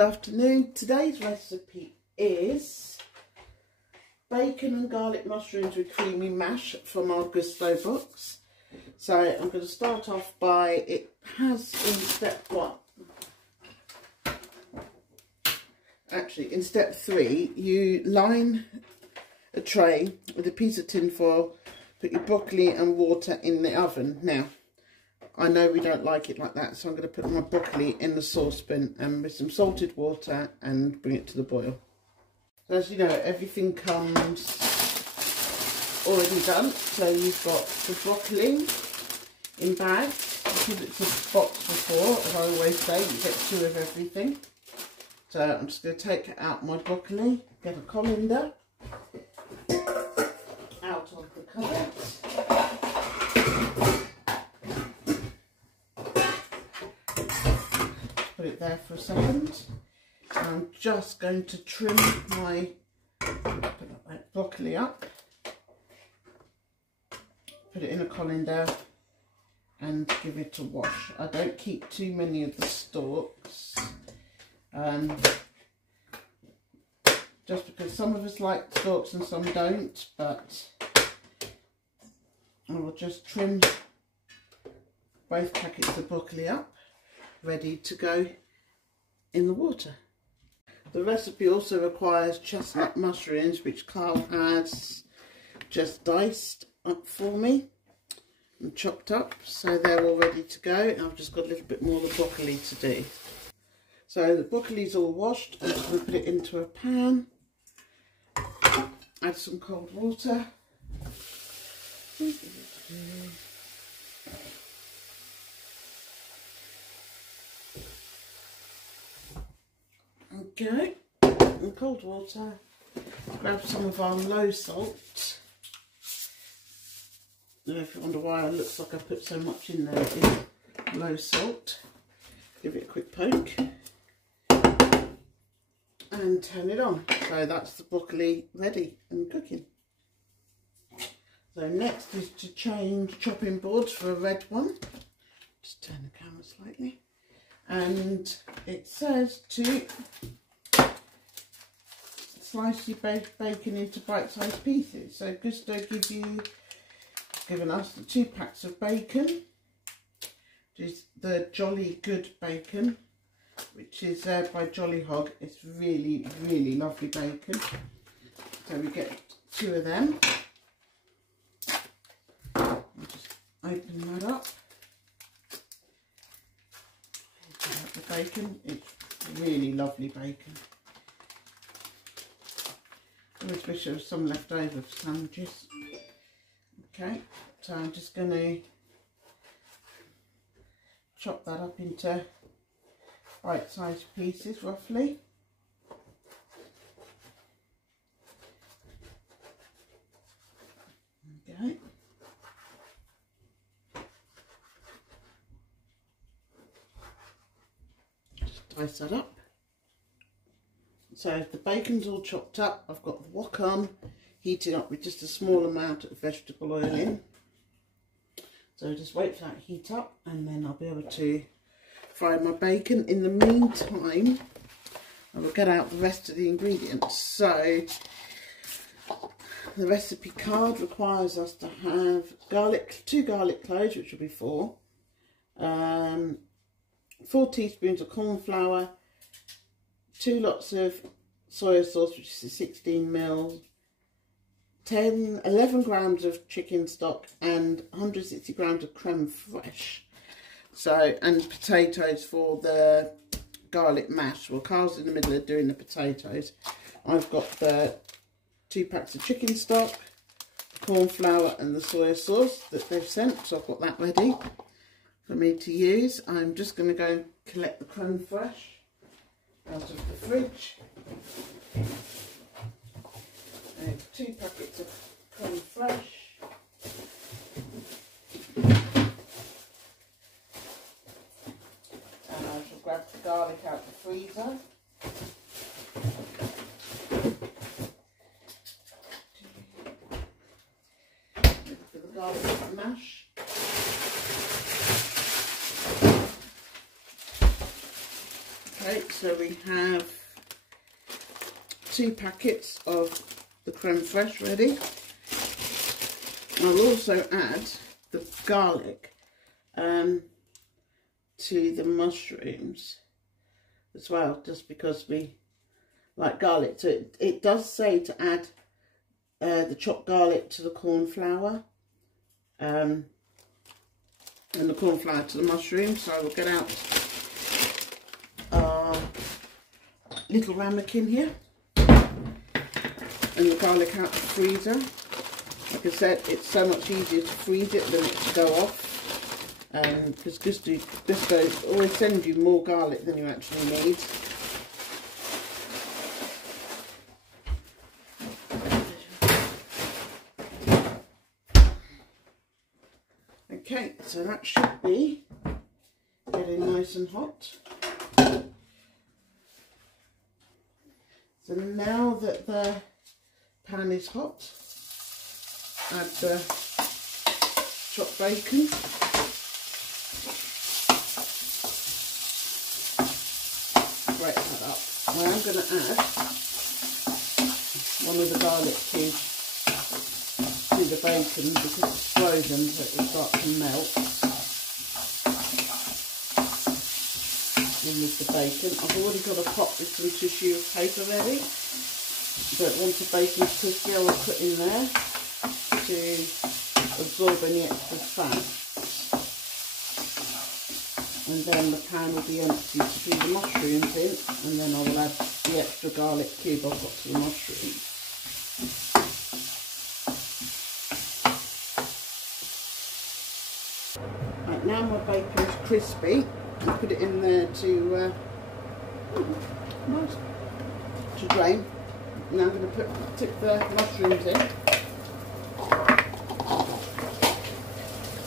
afternoon. Today's recipe is bacon and garlic mushrooms with creamy mash from our Gousto box. So I'm going to start off by, it has in step 1, actually in step 3, you line a tray with a piece of tin foil, put your broccoli and water in the oven. Now, I know we don't like it like that, so I'm going to put my broccoli in the saucepan and with some salted water and bring it to the boil. So as you know, everything comes already done. So you've got the broccoli in bags, because it's a box before, as I always say, you get 2 of everything. So I'm just going to take out my broccoli, get a colander out of the cupboard. Put it there for a second. I'm just going to trim my broccoli up, put it in a colander and give it a wash. I don't keep too many of the stalks, just because some of us like stalks and some don't, but I will just trim both packets of broccoli up, ready to go in the water. The recipe also requires chestnut mushrooms, which Carl has just diced up for me and chopped up, so they're all ready to go. I've just got a little bit more of the broccoli to do. So the broccoli's all washed. I'm just going to put it into a pan, add some cold water. Okay, in cold water, grab some of our low salt. If you wonder why it looks like I put so much in there, it's low salt. Give it a quick poke and turn it on. So that's the broccoli ready and cooking. So next is to change chopping boards for a red one. Just turn the camera slightly. And it says to slice your bacon into bite-sized pieces. So Gousto given us the 2 packs of bacon, which is the Jolly Good bacon, which is by Jolly Hog. It's really, really lovely bacon. So we get 2 of them. I'll just open that up. The bacon, it's really lovely bacon. I always wish there was some left over for sandwiches. Okay, so I'm just going to chop that up into bite-sized pieces roughly. Okay. Dice that up. So the bacon's all chopped up. I've got the wok on, heating up with just a small amount of vegetable oil in. So just wait for that to heat up and then I'll be able to fry my bacon. In the meantime, I will get out the rest of the ingredients. So the recipe card requires us to have 2 garlic cloves, which will be 4. 4 teaspoons of corn flour, 2 lots of soy sauce, which is 16 ml, 11 grams of chicken stock and 160 grams of creme fraiche. So, and potatoes for the garlic mash. Well, Carl's in the middle of doing the potatoes. I've got the 2 packs of chicken stock, corn flour and the soy sauce that they've sent, so I've got that ready for me to use. I'm just going to go collect the creme fraiche out of the fridge. 2 packets of creme fraiche. And I shall grab the garlic out the freezer. For the garlic mash. Okay, so we have 2 packets of the creme fraiche ready. I'll also add the garlic to the mushrooms as well, just because we like garlic. So it does say to add the chopped garlic to the corn flour and the corn flour to the mushrooms. So I will get out our little ramekin here and the garlic out the freezer. Like I said, it's so much easier to freeze it than it to go off. Because Gousto always sends you more garlic than you actually need. Okay, so that should be getting nice and hot. So now that the pan is hot, add the chopped bacon. Break that up. I am going to add one of the garlic cubes to the bacon because it's frozen, so it will start to melt in with the bacon. I've already got a pot with some tissue paper ready, but once the bacon's crispy, I will put in there to absorb any extra fat. And then the pan will be empty to do the mushrooms in, and then I will add the extra garlic cube I've got to the mushrooms. Right, now my bacon's crispy, I put it in there to drain. Now I'm going to tip the mushrooms in.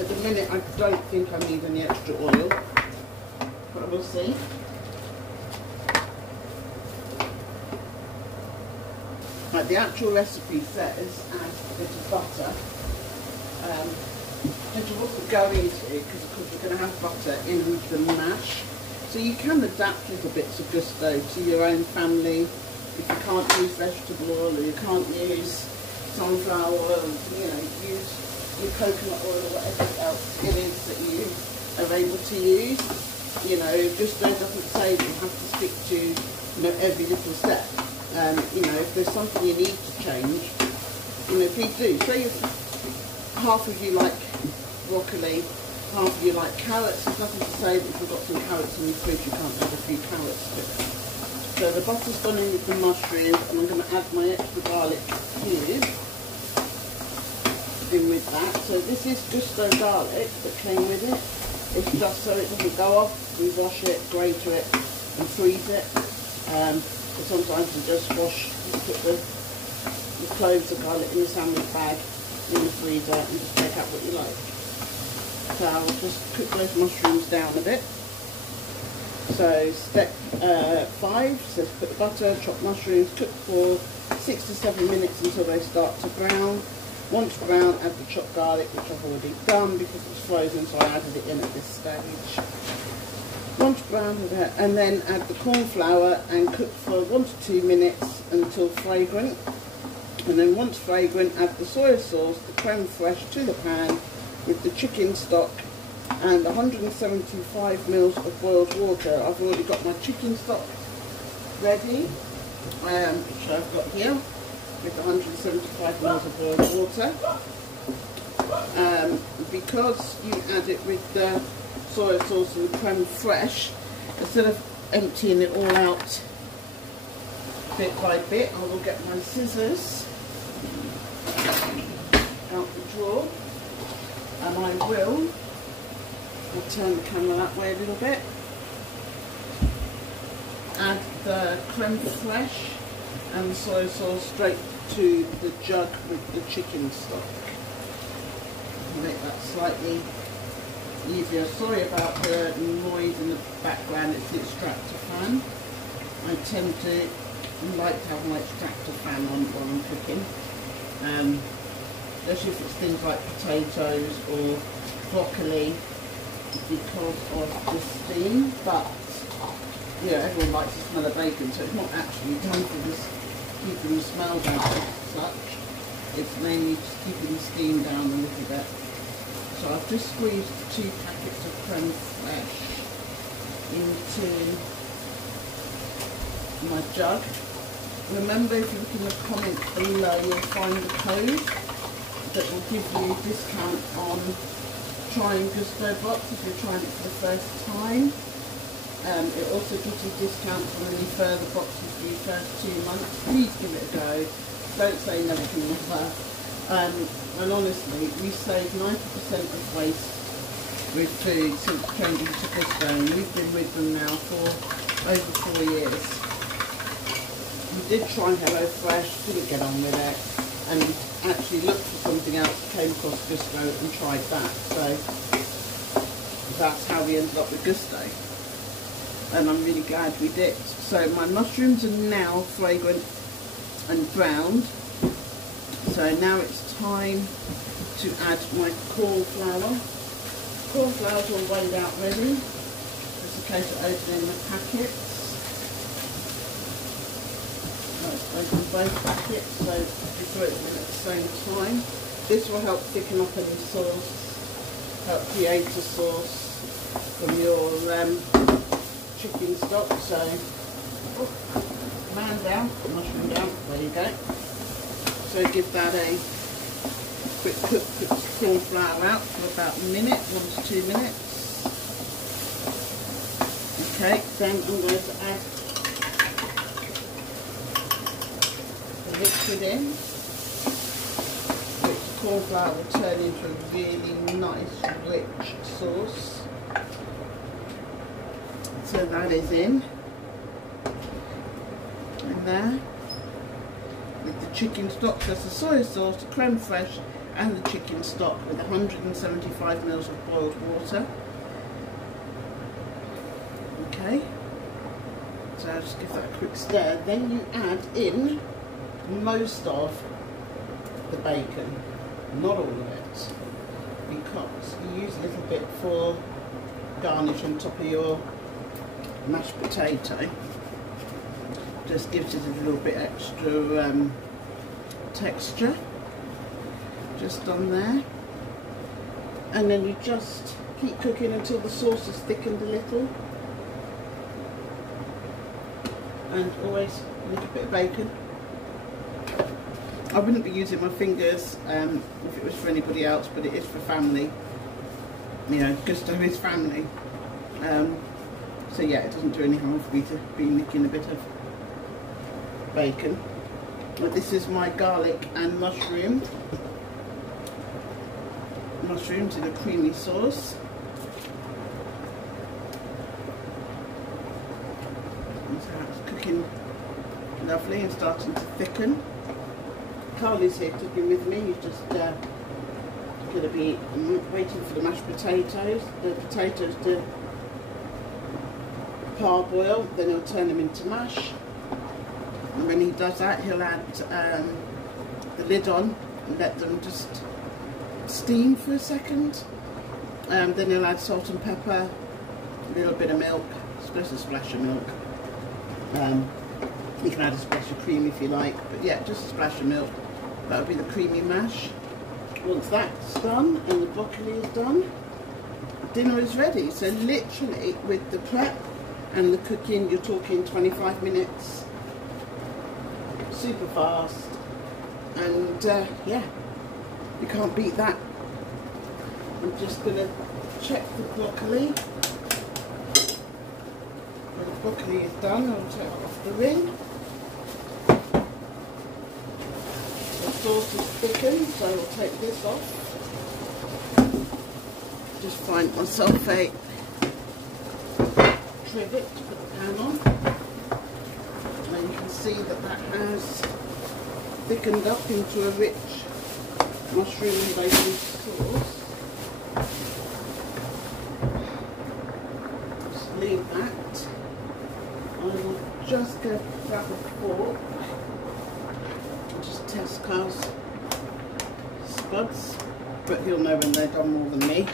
At the minute I don't think I need any extra oil, but we'll see. Right, the actual recipe says add a bit of butter, which I wasn't going to because of course we're going to have butter in the mash. So you can adapt little bits of Gousto to your own family. If you can't use vegetable oil or you can't use sunflower oil, you know, use your coconut oil or whatever else it is that you are able to use. You know, Gousto doesn't say that you have to stick to, you know, every little step. You know, if there's something you need to change, you know, please do. Say half of you like broccoli, half of you like carrots. There's nothing to say that if you've got some carrots in your fridge, you can't add a few carrots to it. So the butter's gone in with the mushrooms, and I'm going to add my extra garlic cube in with that. So this is Gousto garlic that came with it. It's just so it doesn't go off. We wash it, grate it, and freeze it. But sometimes we just wash, put the cloves of garlic in the sandwich bag in the freezer and just take out what you like. So I'll just cook those mushrooms down a bit. So step 5 says put the butter, chopped mushrooms, cook for 6 to 7 minutes until they start to brown. Once brown, add the chopped garlic, which I've already done because it was frozen, so I added it in at this stage. Once brown, and then add the corn flour and cook for 1 to 2 minutes until fragrant. And then once fragrant, add the soy sauce, the creme fraiche to the pan with the chicken stock and 175 ml of boiled water. I've already got my chicken stock ready, which I've got here with 175 ml of boiled water. Because you add it with the soy sauce and the creme fraiche, instead of emptying it all out bit by bit, I will get my scissors out the drawer and I'll turn the camera that way a little bit, add the creme fraiche and the soy sauce straight to the jug with the chicken stock. Make that slightly easier. Sorry about the noise in the background, it's the extractor fan. I tend to like to have my extractor fan on while I'm cooking, especially if it's things like potatoes or broccoli because of the steam, but yeah, everyone likes the smell of bacon, so it's not actually done for this keeping the smell down as such. It's mainly just keeping the steam down a little bit. So I've just squeezed 2 packets of creme fraiche into my jug. Remember, if you look in the comments below, you'll find the code that will give you a discount on trying Gousto box if you're trying it for the first time. It also gives you discounts on any further boxes for your first 2 months. Please give it a go. Don't say never can never. And honestly, we save 90% of waste with food since changing to Gousto, and we've been with them now for over 4 years. We did try HelloFresh, didn't get on with it, and actually looked for something else, came across Gousto and tried that. So that's how we ended up with Gousto. And I'm really glad we did. So my mushrooms are now fragrant and browned. So now it's time to add my corn flour. Corn flour's all weighed out ready. Just a case of opening the packets. Let's open both packets so you throw it in at the same time. This will help thicken up any sauce, help create a sauce from your chicken stock. So man down, mushroom down, there you go. So give that a quick cook, put the corn flour out for about a minute, 1 to 2 minutes. Okay, then I'm going to add the liquid in, which the corn flour will turn into a really nice, rich sauce. So that is in there with the chicken stock. There's the soy sauce, the creme fraiche and the chicken stock with 175 ml of boiled water. Okay, so I'll just give that a quick stir. Then you add in most of the bacon, not all of it, because you use a little bit for garnish on top of your mashed potato. Just gives it a little bit extra texture just on there, and then you just keep cooking until the sauce is thickened a little, and always a little bit of bacon. I wouldn't be using my fingers if it was for anybody else, but it is for family. You know, Gousto is family. So yeah, it doesn't do any harm for me to be nicking a bit of bacon. But this is my garlic and mushrooms in a creamy sauce. And so it's cooking lovely and starting to thicken. Carly's here cooking with me. He's just going to be waiting for the mashed potatoes. The potatoes to parboil, then he'll turn them into mash. And when he does that, he'll add the lid on and let them just steam for a second. Then he'll add salt and pepper, a little bit of milk, just a splash of milk. You can add a splash of cream if you like, but yeah, just a splash of milk. That'll be the creamy mash. Once that's done and the broccoli is done, dinner is ready. So literally with the prep and the cooking, you're talking 25 minutes. Super fast, and yeah, you can't beat that. I'm just going to check the broccoli. When the broccoli is done, I'll take it off the ring. The sauce is thickened, so I'll take this off. Just find myself a trivet to put the pan on. And you can see that that has thickened up into a rich mushroom and bacon sauce. Just leave that. I will just go grab a fork and just test Carl's spuds, but he'll know when they're done more than me.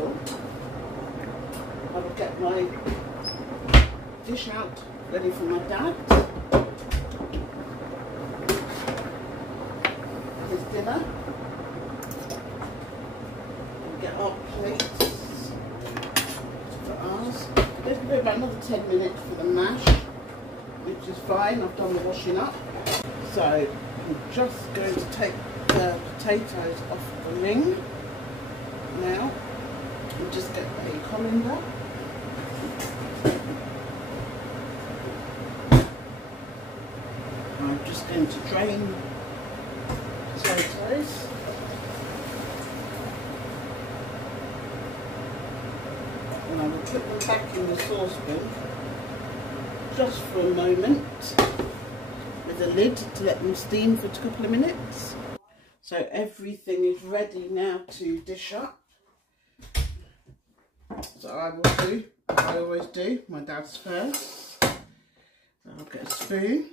little, I will get my dish out ready for my dad. His dinner. We'll get our plates for ours. There's going to be about another 10 minutes for the mash, which is fine. I've done the washing up. So I'm just going to take the potatoes off the ring now and just get a colander. I'm just going to drain potatoes. And I will put them back in the saucepan just for a moment with a lid to let them steam for a couple of minutes. So everything is ready now to dish up. So I will do, as I always do, my dad's first. So I'll get a spoon.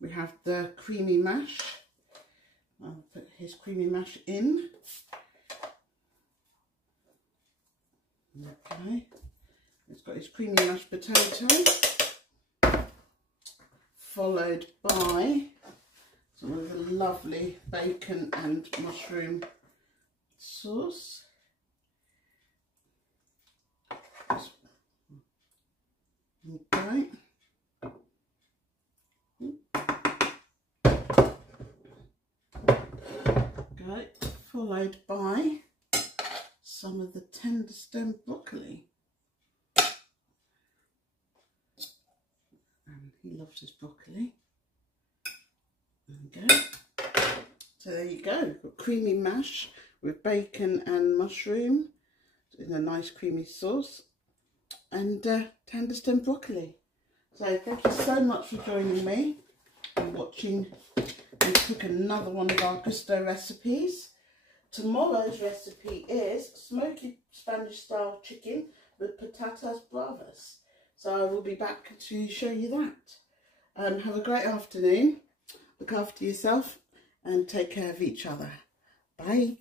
We have the creamy mash. I'll put his creamy mash in. Okay, he's got his creamy mashed potato, followed by some of the lovely bacon and mushroom sauce. Okay. Okay, followed by some of the tender stem broccoli. And he loves his broccoli. There we go. So there you go. We've got creamy mash with bacon and mushroom in a nice creamy sauce, and tender stem broccoli. So thank you so much for joining me and watching me cook another one of our Gousto recipes. Tomorrow's recipe is smoky Spanish style chicken with patatas bravas. So I will be back to show you that. Have a great afternoon. Look after yourself and take care of each other. Bye.